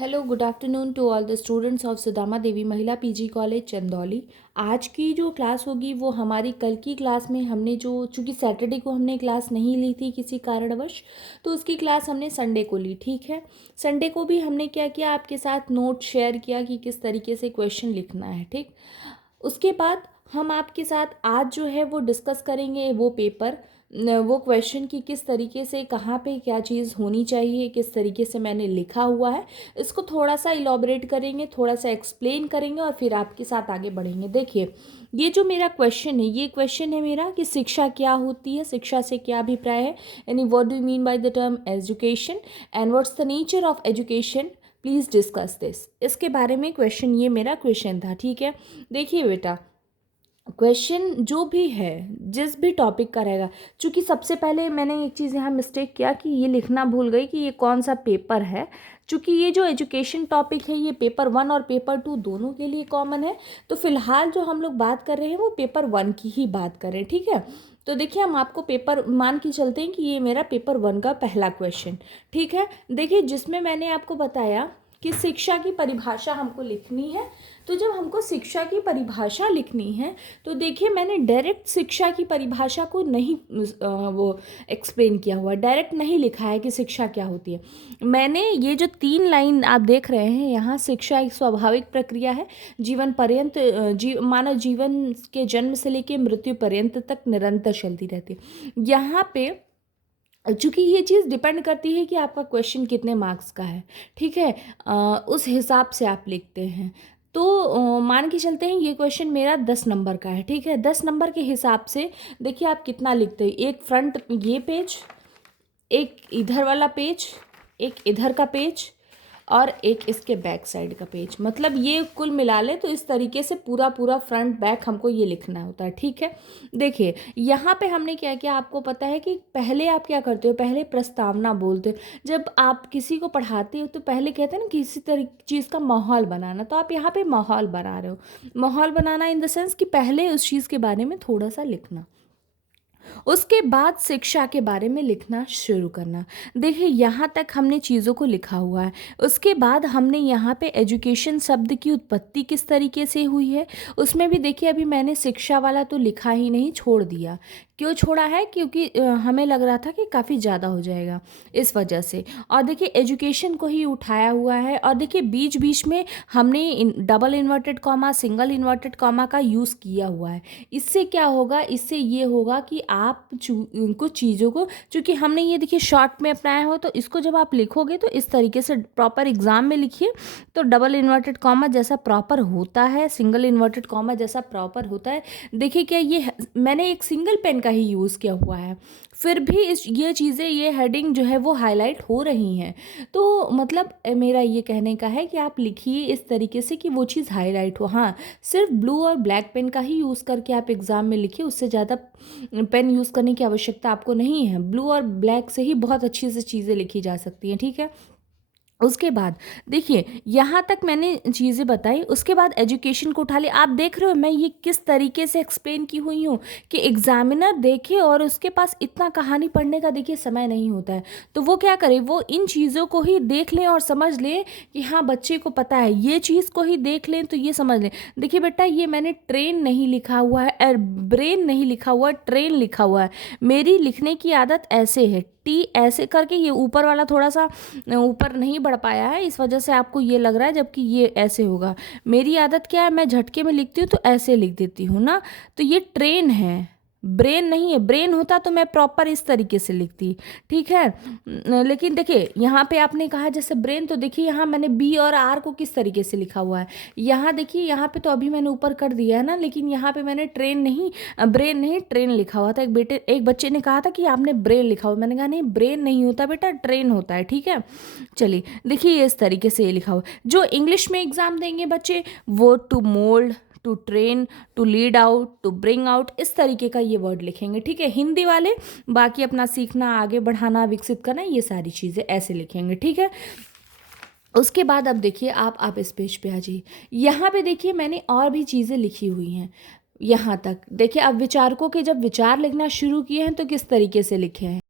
Hello good afternoon to all the students of Sudama Devi Mahila PG college Chandauli. आज की जो class होगी वो हमारी कल की क्लास में हमने जो चूँकि सैटरडे को हमने क्लास नहीं ली थी किसी कारणवश, तो उसकी क्लास हमने संडे को ली। ठीक है, संडे को भी हमने क्या किया, आपके साथ नोट शेयर किया कि किस तरीके से क्वेश्चन लिखना है। ठीक, उसके बाद हम आपके साथ आज जो है वो डिस्कस करेंगे वो पेपर, वो क्वेश्चन की किस तरीके से कहाँ पे क्या चीज़ होनी चाहिए, किस तरीके से मैंने लिखा हुआ है, इसको थोड़ा सा इलॉबरेट करेंगे, थोड़ा सा एक्सप्लेन करेंगे और फिर आपके साथ आगे बढ़ेंगे। देखिए, ये जो मेरा क्वेश्चन है, ये क्वेश्चन है मेरा कि शिक्षा क्या होती है, शिक्षा से क्या अभिप्राय है, यानी what do you mean by the term education and what's the nature of education, please discuss this. इसके बारे में क्वेश्चन, ये मेरा क्वेश्चन था। ठीक है, देखिए बेटा, क्वेश्चन जो भी है जिस भी टॉपिक का रहेगा, चूँकि सबसे पहले मैंने एक चीज़ यहाँ मिस्टेक किया कि ये लिखना भूल गई कि ये कौन सा पेपर है। चूँकि ये जो एजुकेशन टॉपिक है ये पेपर 1 और पेपर 2 दोनों के लिए कॉमन है, तो फिलहाल जो हम लोग बात कर रहे हैं वो पेपर 1 की ही बात कर रहे हैं। ठीक है, तो देखिए हम आपको पेपर मान के चलते हैं कि ये मेरा पेपर 1 का पहला क्वेश्चन। ठीक है, देखिए जिसमें मैंने आपको बताया कि शिक्षा की परिभाषा हमको लिखनी है। तो जब हमको शिक्षा की परिभाषा लिखनी है तो देखिए मैंने डायरेक्ट शिक्षा की परिभाषा को नहीं वो एक्सप्लेन किया हुआ, डायरेक्ट नहीं लिखा है कि शिक्षा क्या होती है। मैंने ये जो 3 लाइन आप देख रहे हैं यहाँ, शिक्षा एक स्वाभाविक प्रक्रिया है, जीवन पर्यंत मानव जीवन के जन्म से लेकर मृत्यु पर्यंत तक निरंतर चलती रहती है। यहाँ पे चूँकि ये चीज़ डिपेंड करती है कि आपका क्वेश्चन कितने मार्क्स का है। ठीक है, उस हिसाब से आप लिखते हैं। तो मान के चलते हैं ये क्वेश्चन मेरा 10 नंबर का है। ठीक है, 10 नंबर के हिसाब से देखिए आप कितना लिखते हैं। एक फ्रंट ये पेज, एक इधर वाला पेज, एक इधर का पेज और एक इसके बैक साइड का पेज, मतलब ये कुल मिला ले तो इस तरीके से पूरा पूरा फ्रंट बैक हमको ये लिखना होता है। ठीक है, देखिए यहाँ पे हमने क्या किया, आपको पता है कि पहले आप क्या करते हो, पहले प्रस्तावना बोलते हो। जब आप किसी को पढ़ाते हो तो पहले कहते हैं ना किसी चीज़ का माहौल बनाना, तो आप यहाँ पे माहौल बना रहे हो। माहौल बनाना इन द सेंस कि पहले उस चीज़ के बारे में थोड़ा सा लिखना, उसके बाद शिक्षा के बारे में लिखना शुरू करना। देखिए यहाँ तक हमने चीज़ों को लिखा हुआ है। उसके बाद हमने यहाँ पे एजुकेशन शब्द की उत्पत्ति किस तरीके से हुई है उसमें भी देखिए, अभी मैंने शिक्षा वाला तो लिखा ही नहीं, छोड़ दिया। क्यों छोड़ा है, क्योंकि हमें लग रहा था कि काफ़ी ज़्यादा हो जाएगा इस वजह से। और देखिए एजुकेशन को ही उठाया हुआ है। और देखिए बीच बीच में हमने double inverted comma, single inverted comma का यूज़ किया हुआ है। इससे क्या होगा, इससे ये होगा कि आप कुछ चीज़ों को, चूँकि हमने ये देखिए शॉर्ट में अपनाया हो, तो इसको जब आप लिखोगे तो इस तरीके से प्रॉपर एग्ज़ाम में लिखिए तो डबल इन्वर्टेड कॉमा जैसा प्रॉपर होता है, सिंगल इन्वर्टेड कॉमा जैसा प्रॉपर होता है। देखिए क्या ये मैंने एक सिंगल पेन का ही यूज़ किया हुआ है, फिर भी ये चीज़ें, ये हेडिंग जो है वो हाईलाइट हो रही हैं। तो मतलब मेरा ये कहने का है कि आप लिखिए इस तरीके से कि वो चीज़ हाईलाइट हो। हाँ, सिर्फ ब्लू और ब्लैक पेन का ही यूज़ करके आप एग्ज़ाम में लिखिए, उससे ज़्यादा पेन यूज़ करने की आवश्यकता आपको नहीं है। ब्लू और ब्लैक से ही बहुत अच्छी से चीज़ें लिखी जा सकती हैं। ठीक है, उसके बाद देखिए यहाँ तक मैंने चीज़ें बताई, उसके बाद एजुकेशन को उठा लिया। आप देख रहे हो मैं ये किस तरीके से एक्सप्लेन की हुई हूँ कि एग्जामिनर देखे और उसके पास इतना कहानी पढ़ने का देखिए समय नहीं होता है, तो वो क्या करे, वो इन चीज़ों को ही देख लें और समझ लें कि हाँ बच्चे को पता है, ये चीज़ को ही देख लें तो ये समझ लें। देखिए बेटा, ये मैंने ट्रेन नहीं लिखा हुआ है, ब्रेन नहीं लिखा हुआ, ट्रेन लिखा हुआ है। मेरी लिखने की आदत ऐसे है, टी ऐसे करके, ये ऊपर वाला थोड़ा सा ऊपर नहीं बढ़ पाया है इस वजह से आपको ये लग रहा है, जबकि ये ऐसे होगा। मेरी आदत क्या है, मैं झटके में लिखती हूँ तो ऐसे लिख देती हूँ ना, तो ये ट्रेन है, ब्रेन नहीं है। ब्रेन होता तो मैं प्रॉपर इस तरीके से लिखती। ठीक है, लेकिन देखिए यहाँ पे आपने कहा जैसे ब्रेन, तो देखिए यहाँ मैंने बी और आर को किस तरीके से लिखा हुआ है। यहाँ देखिए, यहाँ पे तो अभी मैंने ऊपर कर दिया है ना, लेकिन यहाँ पे मैंने ट्रेन नहीं, ब्रेन नहीं, ट्रेन लिखा हुआ था। एक बच्चे ने कहा था कि आपने ब्रेन लिखा हुआ, मैंने कहा नहीं, ब्रेन नहीं होता बेटा, ट्रेन होता है। ठीक है, चलिए देखिए इस तरीके से ये लिखा हुआ। जो इंग्लिश में एग्जाम देंगे बच्चे, वो to mould, to train, to lead out, to bring out, इस तरीके का ये वर्ड लिखेंगे। ठीक है, हिंदी वाले बाकी अपना सीखना, आगे बढ़ाना, विकसित करना, ये सारी चीज़ें ऐसे लिखेंगे। ठीक है, उसके बाद अब देखिए आप इस पेज पे आ जाइए। यहाँ पे देखिए मैंने और भी चीज़ें लिखी हुई हैं। यहाँ तक देखिए, अब विचारकों के जब विचार लिखना शुरू किए हैं तो किस तरीके से लिखे हैं।